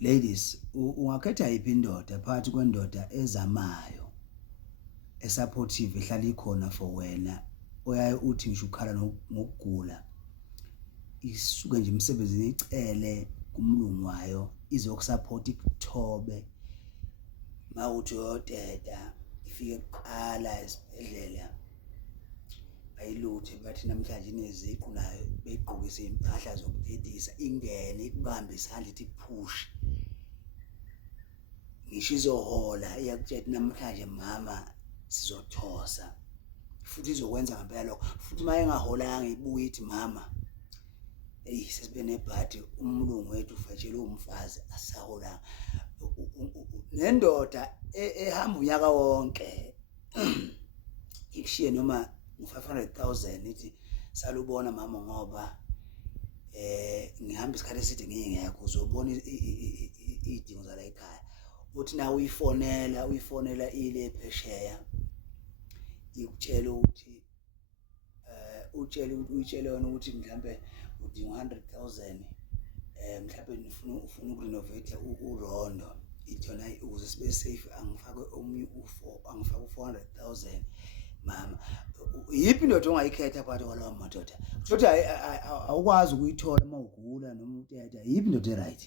ladies, ungakhetha iphi indoda phakathi kwendoda ezamayo, esupportive, ehlala ikhona for wena, oyaye uthi ngisho ukhala ngokugula isuke nje emsebenzini icele kumlungu wayo izokusupport ikuthobe mawuthi uyoteta ifike kuqala esibhedlela ayiluthe bathi namhlanje ineziqu nayo beyiqhokisa impahla zokutetisa ingene ikubambe isandla ithi push ngisho izohola iyakutshela namhlanje mama sizothosa futhi izokwenza ngempela lokho futhi maye engaholanga ibuye ithi mama sesibe nebhadi umlungu wethu ufetshele umfazi asaholanga nendoda ehamba unyaka wonke ikushiye noma u500,000 ithi salubona mama ngoba ngihamba isikhathi eside ngingekho uzobona idingo zala ekhaya uthi na uyifonela ile phesheya ikutshela ukuthi uyitshele yona ukuthi mhlambe udinga 100,000 mhlambe ufuna ukurenovate uRondo ithi yona ukuze sibe safe angifake omunye angifake u400,000 mama yiphi indoda ongayikhetha phakathi kwalawo madoda futhi awukwazi ukuyithola uma ugula noma uteta yiphi indoda right.